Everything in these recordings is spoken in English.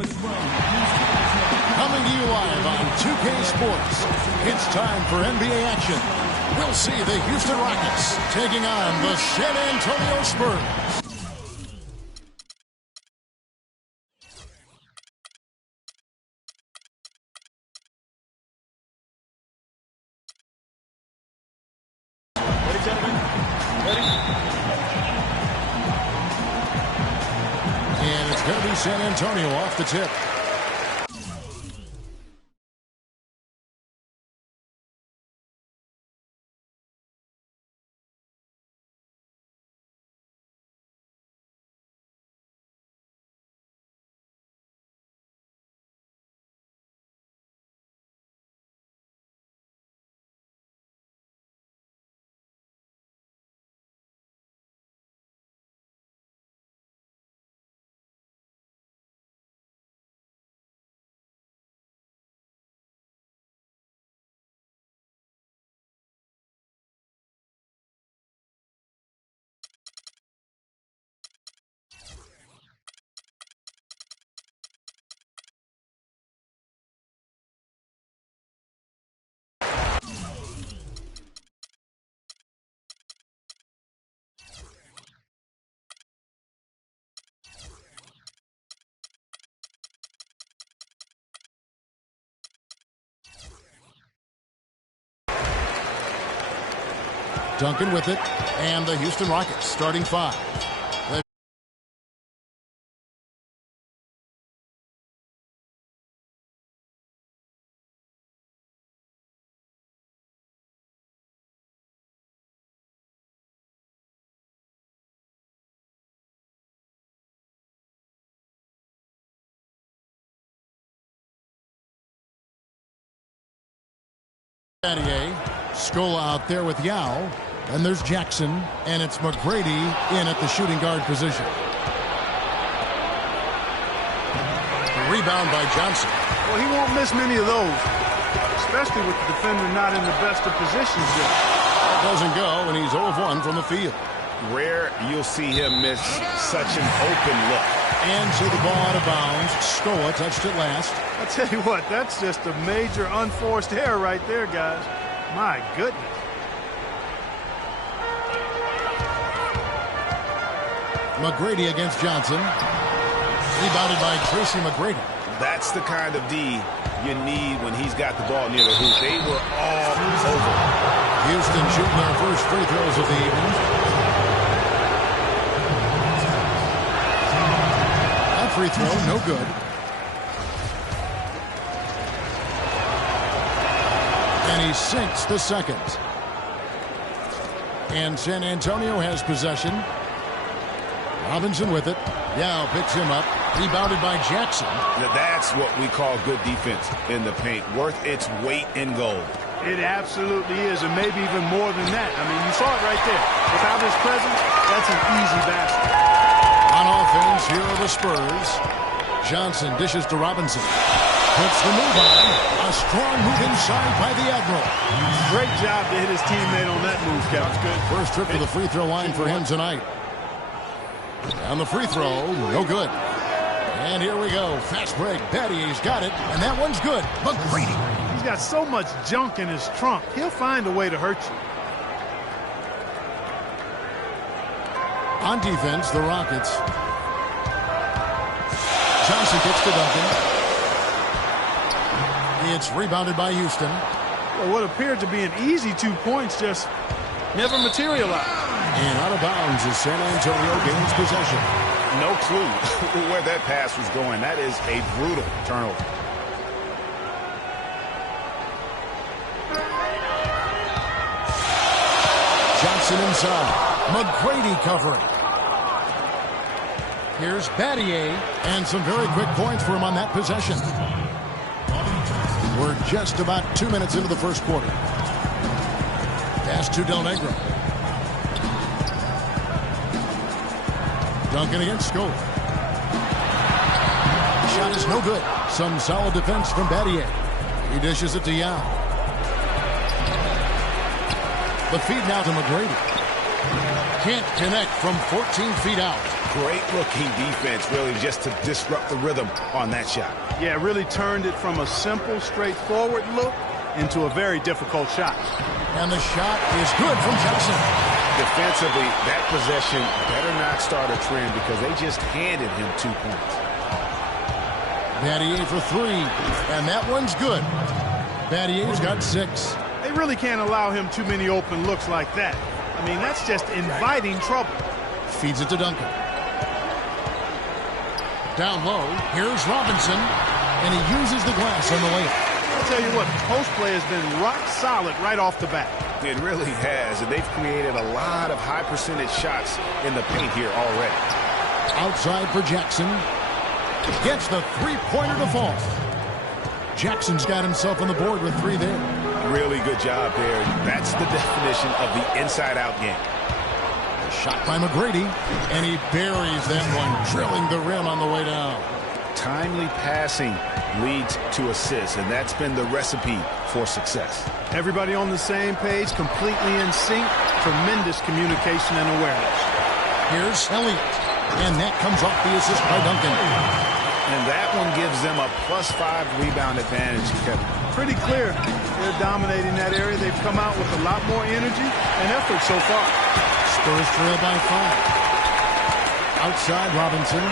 Coming to you live on 2K Sports, it's time for NBA action. We'll see the Houston Rockets taking on the San Antonio Spurs. And it's going to be San Antonio off the tip. Duncan with it, and the Houston Rockets starting five. Scola out there with Yao. And there's Jackson, and it's McGrady in at the shooting guard position. Rebound by Johnson. Well, he won't miss many of those, especially with the defender not in the best of positions yet. That doesn't go, and he's 0 of 1 from the field. Rare you'll see him miss such an open look. And so the ball out of bounds. Scola touched it last. I tell you what, that's just a major unforced error right there, guys. My goodness. McGrady against Johnson. Rebounded by Tracy McGrady. That's the kind of D you need when he's got the ball near the hoop. They were all over. Houston shooting their first free throws of the evening. That free throw, no good. And he sinks the second. And San Antonio has possession. Robinson with it. Yao picks him up. Rebounded by Jackson. Now that's what we call good defense in the paint. Worth its weight in gold. It absolutely is, and maybe even more than that. I mean, you saw it right there. Without his presence, that's an easy basket. On offense, here are the Spurs. Johnson dishes to Robinson. Puts the move on. A strong move inside by the Admiral. Great job to hit his teammate on that move, Kevin. That's good. First trip to the free throw line for him tonight. On the free throw, no good. And here we go. Fast break. Bettier's got it, and that one's good. McGrady. He's got so much junk in his trunk. He'll find a way to hurt you. On defense, the Rockets. Johnson gets to Duncan. It's rebounded by Houston. Well, what appeared to be an easy 2 points just never materialized. And out of bounds as San Antonio gains possession. No clue where that pass was going. That is a brutal turnover. Johnson inside. McGrady covering. Here's Battier. And some very quick points for him on that possession. We're just about 2 minutes into the first quarter. Pass to Del Negro. Duncan against Scola. Shot is no good. Some solid defense from Battier. He dishes it to Yao. The feed now to McGrady. Can't connect from 14 feet out. Great-looking defense, really, just to disrupt the rhythm on that shot. Yeah, it really turned it from a simple, straightforward look into a very difficult shot. And the shot is good from Jackson. Defensively, that possession better not start a trend because they just handed him 2 points. Battier for 3, and that one's good. Battier's got 6. They really can't allow him too many open looks like that. I mean, that's just inviting trouble. Feeds it to Duncan. Down low, here's Robinson, and he uses the glass on the layup. I'll tell you what, the post play has been rock solid right off the bat. It really has, and they've created a lot of high-percentage shots in the paint here already. Outside for Jackson. Gets the three-pointer to fall. Jackson's got himself on the board with 3 there. Really good job there. That's the definition of the inside-out game. Shot by McGrady, and he buries that one, drilling the rim on the way down. Timely passing leads to assists, and that's been the recipe for success. Everybody on the same page, completely in sync, tremendous communication and awareness. Here's Elliott, and that comes off the assist by Duncan. And that one gives them a +5 rebound advantage, Kevin. Pretty clear. They're dominating that area. They've come out with a lot more energy and effort so far. Spurs trail by 5. Outside Robinson.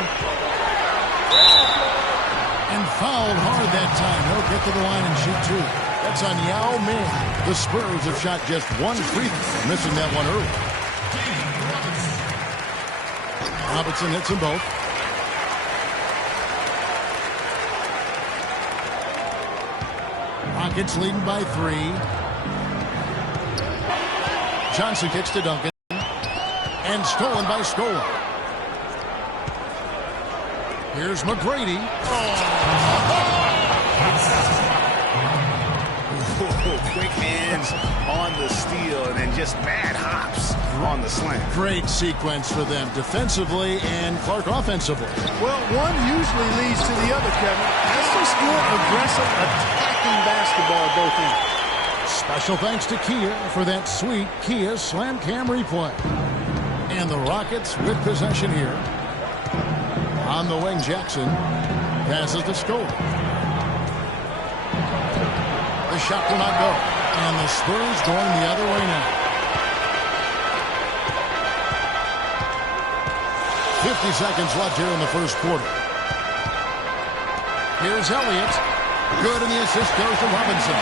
And fouled hard that time. He'll get to the line and shoot 2. That's on Yao Ming. The Spurs have shot just 1 free throw, missing that one early. Robinson hits them both. Rockets leading by 3. Johnson kicks to Duncan. And stolen by Scola. Here's McGrady. Quick hands on the steal and then just mad hops on the slam. Great sequence for them defensively and Clark offensively. Well, one usually leads to the other, Kevin. That's just good, aggressive, attacking basketball both ends. Special thanks to Kia for that sweet Kia Slam Cam replay. And the Rockets with possession here. On the wing, Jackson passes to Scola. The shot will not go. And the Spurs going the other way now. 50 seconds left here in the first quarter. Here's Elliott. Good, and the assist goes to Robinson.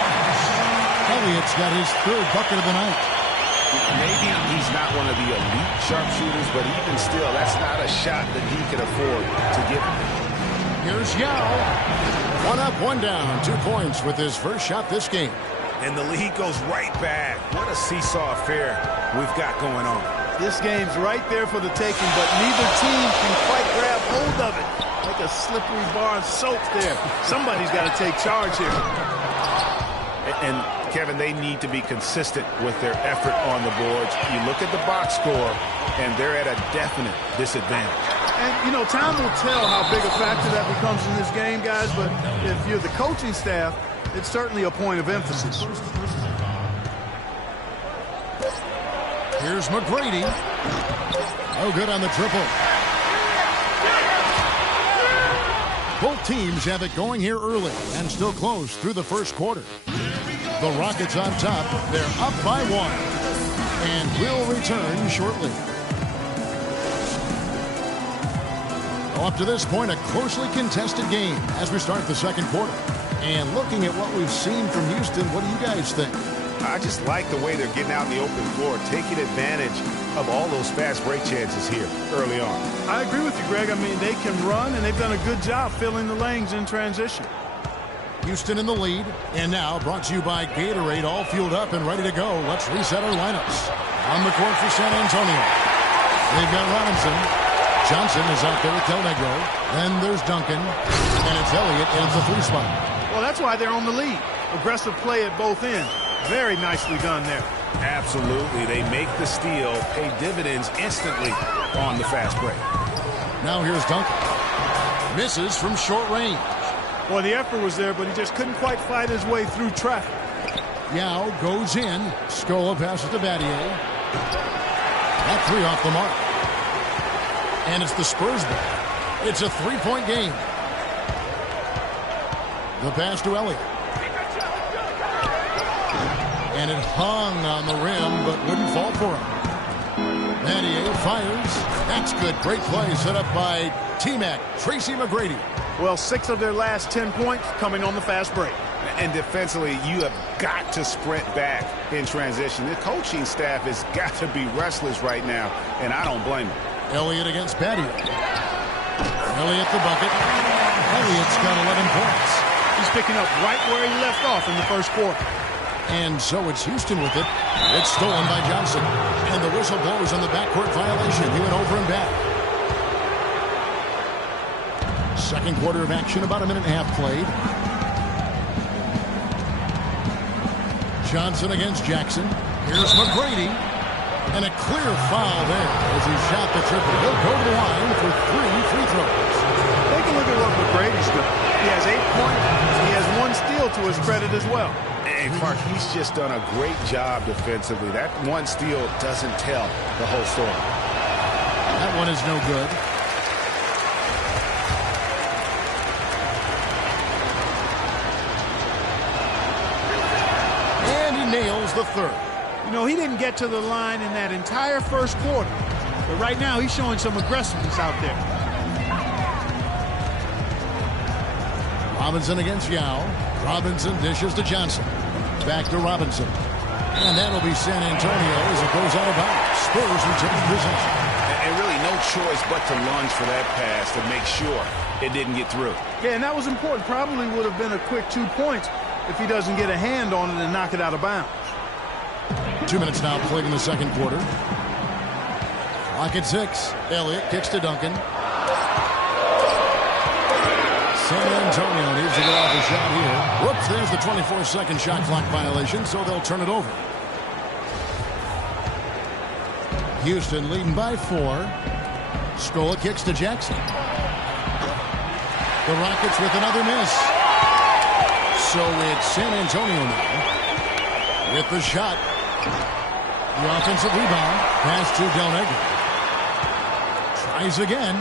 Elliott's got his 3rd bucket of the night. Maybe he's not one of the elite sharpshooters, but even still, that's not a shot that he can afford to give him. Here's Yao. 1 up, 1 down. 2 points with his first shot this game. And the lead goes right back. What a seesaw affair we've got going on. This game's right there for the taking, but neither team can quite grab hold of it. Like a slippery bar of soap there. Somebody's got to take charge here. And Kevin, they need to be consistent with their effort on the boards. You look at the box score, and they're at a definite disadvantage. And, you know, time will tell how big a factor that becomes in this game, guys, but if you're the coaching staff, it's certainly a point of emphasis. Here's McGrady. No good on the triple. Both teams have it going here early and still close through the first quarter. The Rockets on top. They're up by 1 and will return shortly. Well, up to this point, a closely contested game as we start the second quarter. And looking at what we've seen from Houston, what do you guys think? I just like the way they're getting out in the open floor, taking advantage of all those fast break chances here early on. I agree with you, Greg. I mean, they can run, and they've done a good job filling the lanes in transition. Houston in the lead, and now brought to you by Gatorade, all fueled up and ready to go. Let's reset our lineups. On the court for San Antonio, they've got Robinson. Johnson is out there with Del Negro. Then there's Duncan, and it's Elliott in the 3 spot. Well, that's why they're on the lead. Aggressive play at both ends. Very nicely done there. Absolutely. They make the steal, pay dividends instantly on the fast break. Now here's Duncan. Misses from short range. Well, the effort was there, but he just couldn't quite fight his way through traffic. Yao goes in. Scola passes to Battier. That 3 off the mark. And it's the Spurs ball. It's a three-point game. The pass to Elliott. And it hung on the rim, but wouldn't fall for him. Mathieu fires. That's good. Great play set up by T-Mac, Tracy McGrady. Well, 6 of their last 10 points coming on the fast break. And defensively, you have got to sprint back in transition. The coaching staff has got to be restless right now, and I don't blame them. Elliott against Mathieu. Elliott the bucket. Elliott's got 11 points. He's picking up right where he left off in the first quarter. And so it's Houston with it. It's stolen by Johnson. And the whistle blows on the backcourt violation. He went over and back. Second quarter of action, about a minute and a half played. Johnson against Jackson. Here's McGrady. And a clear foul there as he shot the triple. He'll go to the line for 3 free throws. Take a look at what McGrady's doing. He has 8 points. He has 1 steal to his credit as well. And Clark, he's just done a great job defensively. That 1 steal doesn't tell the whole story. That one is no good. And he nails the third. You know, he didn't get to the line in that entire first quarter. But right now, he's showing some aggressiveness out there. Robinson against Yao. Robinson dishes to Johnson. Back to Robinson. And that'll be San Antonio as it goes out of bounds. Spurs retain possession. And really no choice but to lunge for that pass to make sure it didn't get through. Yeah, and that was important. Probably would have been a quick 2 points if he doesn't get a hand on it and knock it out of bounds. 2 minutes now played in the second quarter. Clock at 6. Elliott kicks to Duncan. San Antonio needs to get off a shot here. Whoops, there's the 24-second shot clock violation, so they'll turn it over. Houston leading by 4. Scola kicks to Jackson. The Rockets with another miss. So it's San Antonio now with the shot. The offensive rebound. Pass to Del Negro. Tries again.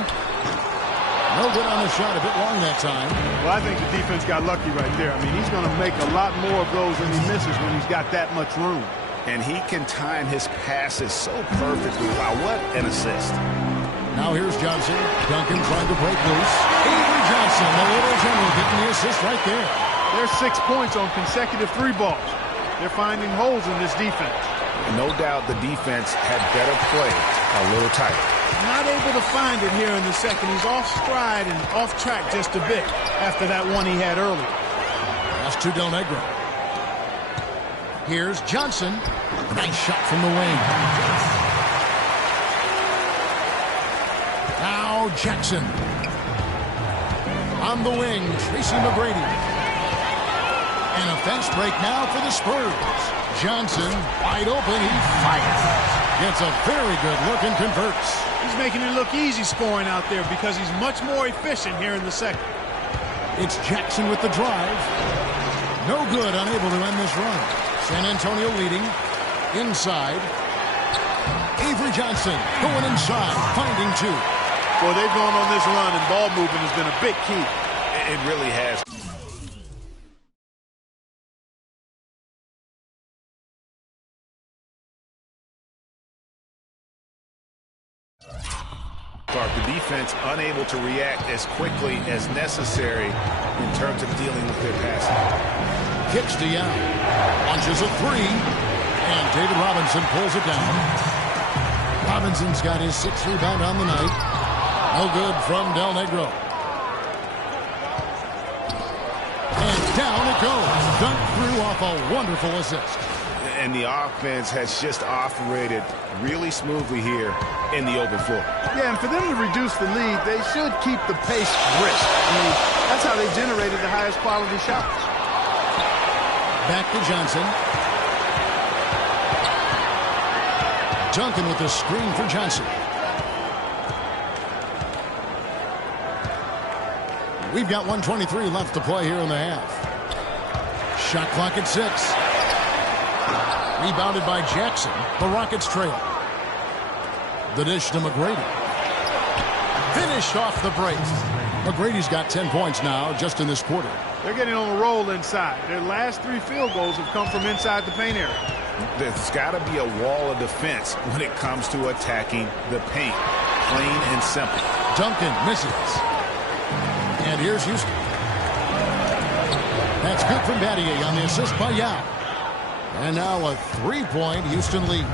No good on the shot. A bit long that time. Well, I think the defense got lucky right there. I mean, he's going to make a lot more of those than he misses when he's got that much room. And he can time his passes so perfectly. Wow, what an assist. Now here's Johnson. Duncan trying to break loose. Avery Johnson, the little general, getting the assist right there. There's 6 points on consecutive 3 balls. They're finding holes in this defense. No doubt the defense had better play a little tighter. Not able to find it here in the second. He's off stride and off track just a bit after that one he had earlier. Pass to Del Negro. Here's Johnson. Nice shot from the wing. Now Jackson. On the wing, Tracy McGrady. And a fast break now for the Spurs. Johnson, wide open, he fires. Gets a very good look and converts. He's making it look easy scoring out there because he's much more efficient here in the second. It's Jackson with the drive. No good, unable to end this run. San Antonio leading. Inside. Avery Johnson going inside, finding 2. Boy, they've gone on this run, and ball movement has been a big key. It really has. The defense unable to react as quickly as necessary in terms of dealing with their passing. Kicks to Young. Launches a 3. And David Robinson pulls it down. Robinson's got his 6th rebound on the night. No good from Del Negro. And down it goes. Dunked through off a wonderful assist. And the offense has just operated really smoothly here in the open floor. Yeah, and for them to reduce the lead, they should keep the pace brisk. I mean, that's how they generated the highest quality shots. Back to Johnson. Duncan with the screen for Johnson. We've got 1:23 left to play here in the half. Shot clock at 6. Rebounded by Jackson. The Rockets trail. The dish to McGrady. finished off the break. McGrady's got 10 points now just in this quarter. They're getting on a roll inside. Their last 3 field goals have come from inside the paint area. There's got to be a wall of defense when it comes to attacking the paint. Plain and simple. Duncan misses. And here's Houston. That's good from Battier on the assist by Yao. And now a 3-point Houston lead.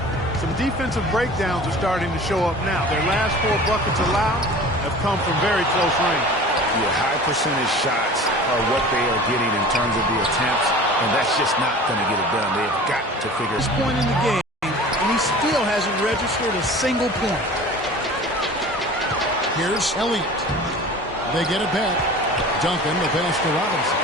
Some defensive breakdowns are starting to show up now. Their last 4 buckets allowed have come from very close range. Yeah, high percentage shots are what they are getting in terms of the attempts, and that's just not going to get it done. They've got to figure this point in the game, and he still hasn't registered a single point. Here's Elliott. They get it back. Duncan, the pass to Robinson.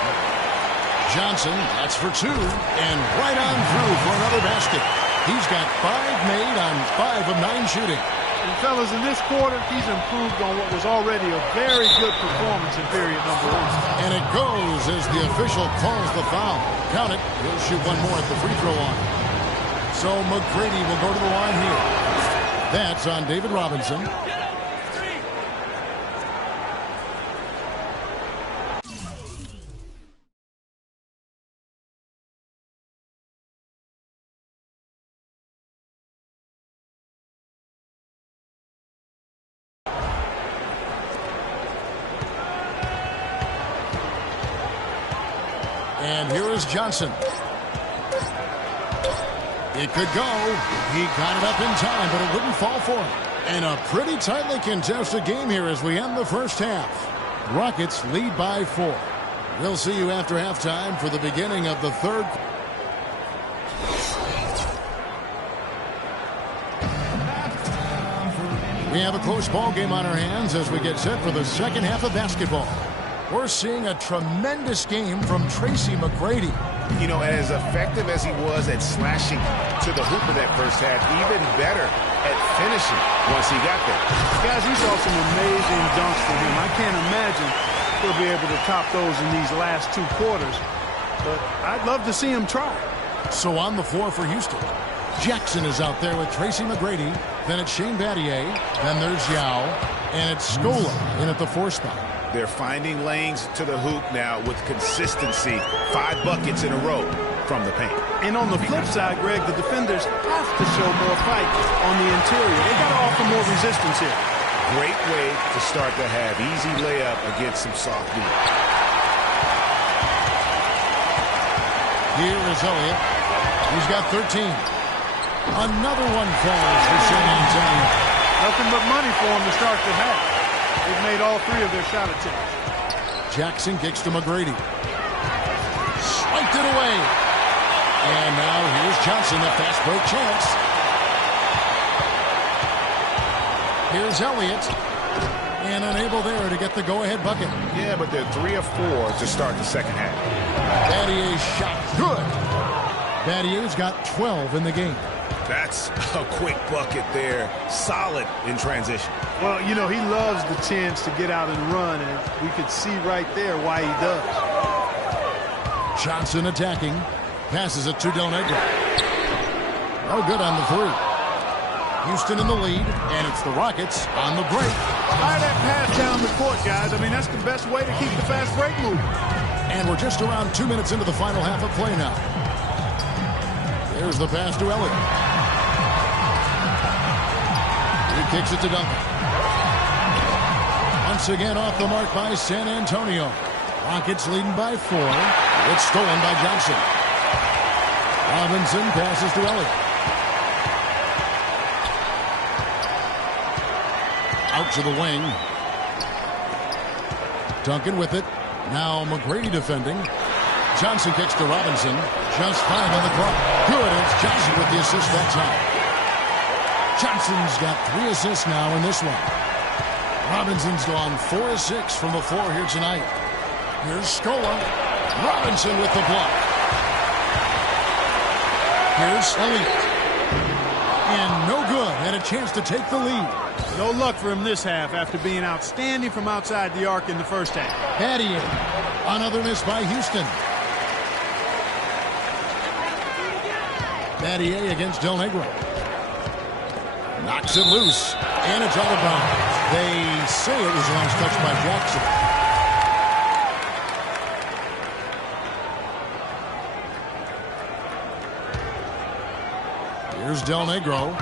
Johnson, that's for 2, and right on through for another basket. He's got 5 made on 5 of 9 shooting. And fellas, in this quarter, he's improved on what was already a very good performance in period number 1. And it goes as the official calls the foul. Count it. He'll shoot one more at the free throw line. So McGrady will go to the line here. That's on David Robinson. And here is Johnson. It could go. He got it up in time, but it wouldn't fall for him. And a pretty tightly contested game here as we end the first half. Rockets lead by 4. We'll see you after halftime for the beginning of the third. We have a close ball game on our hands as we get set for the second half of basketball. We're seeing a tremendous game from Tracy McGrady. You know, as effective as he was at slashing to the hoop in that first half, even better at finishing once he got there. Guys, we saw some amazing dunks from him. I can't imagine he'll be able to top those in these last 2 quarters. But I'd love to see him try. So on the floor for Houston, Jackson is out there with Tracy McGrady. Then it's Shane Battier. Then there's Yao. And it's Scola in at the 4 spot. They're finding lanes to the hoop now with consistency. 5 buckets in a row from the paint. And on the flip side, Greg, the defenders have to show more fight on the interior. They got to offer more resistance here. Great way to start to have easy layup against some soft D. Here is Elliott. He's got 13. Another one falls for San Antonio. Nothing but money for him to start the half. They've made all 3 of their shot attempts. Jackson kicks to McGrady. Swiped it away. And now here's Johnson, a fast break chance. Here's Elliott. And unable there to get the go-ahead bucket. Yeah, but they're 3 of 4 to start the second half. Battier's shot good. Battier's got 12 in the game. That's a quick bucket there. Solid in transition. Well, you know, he loves the chance to get out and run, and we could see right there why he does. Johnson attacking. Passes it to Del Negro. No good on the 3. Houston in the lead, and it's the Rockets on the break. Fire that pass down the court, guys. I mean, that's the best way to keep the fast break moving. And we're just around 2 minutes into the final half of play now. There's the pass to Elliott. He kicks it to Duncan. Once again off the mark by San Antonio. Rockets leading by 4. It's stolen by Johnson. Robinson passes to Elliott. Out to the wing. Duncan with it. Now McGrady defending. Johnson kicks to Robinson. Just 5 on the clock. Good. It's Johnson with the assist that time. Johnson's got 3 assists now in this one. Robinson's gone 4 of 6 from the floor here tonight. Here's Scola. Robinson with the block. Here's Elliott. And no good. And a chance to take the lead. No luck for him this half after being outstanding from outside the arc in the first half. Battier. Another miss by Houston. Battier against Del Negro. Knocks it loose. And it's out of bounds. They say it was a last touch by Jackson. Here's Del Negro.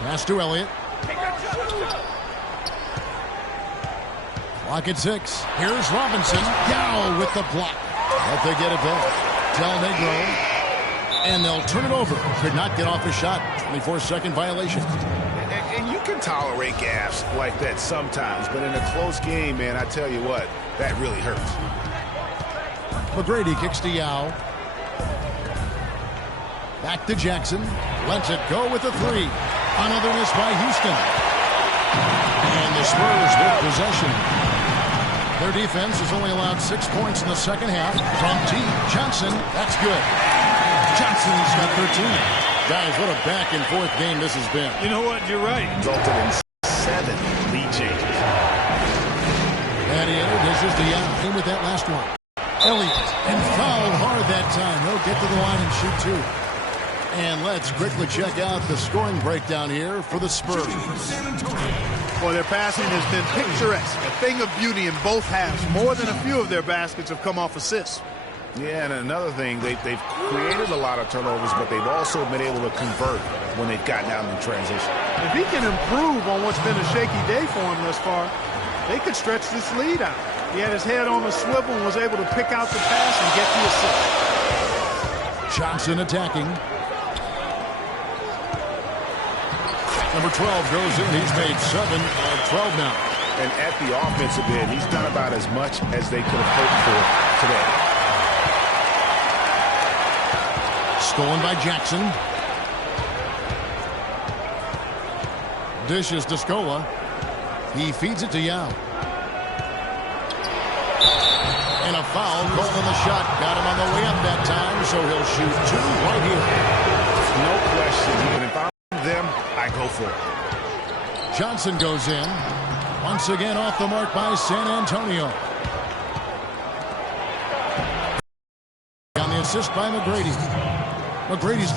Pass to Elliott. Clock at 6. Here's Robinson. Yao with the block. But they get it back. Del Negro. And they'll turn it over. Could not get off a shot. 24-second violation. And you can tolerate gaffes like that sometimes, but in a close game, man, I tell you what, that really hurts. McGrady kicks to Yao. Back to Jackson. Lets it go with a 3. Another miss by Houston. And the Spurs with possession. Their defense has only allowed 6 points in the second half. From T. Johnson. That's good. Johnson's got 13. Guys, what a back-and-forth game this has been. You know what? You're right. Resulted in 7 lead changes. And he dishes to Young with that last one. Elliott, and fouled hard that time. He'll get to the line and shoot 2. And let's quickly check out the scoring breakdown here for the Spurs. Well, their passing has been picturesque. A thing of beauty in both halves. More than a few of their baskets have come off assists. Yeah, and another thing, they've created a lot of turnovers, but they've also been able to convert when they've gotten out in transition. If he can improve on what's been a shaky day for him thus far, they could stretch this lead out. He had his head on the swivel and was able to pick out the pass and get the assist. Johnson attacking. Number 12 goes in. He's made 7 of 12 now. And at the offensive end, he's done about as much as they could have hoped for today. Stolen by Jackson. Dishes to Scola. He feeds it to Yao. And a foul called on the shot. Got him on the way up that time, so he'll shoot 2 right here. No question. Even if I'm them, I go for it. Johnson goes in. Once again off the mark by San Antonio. On the assist by McGrady. McGrady's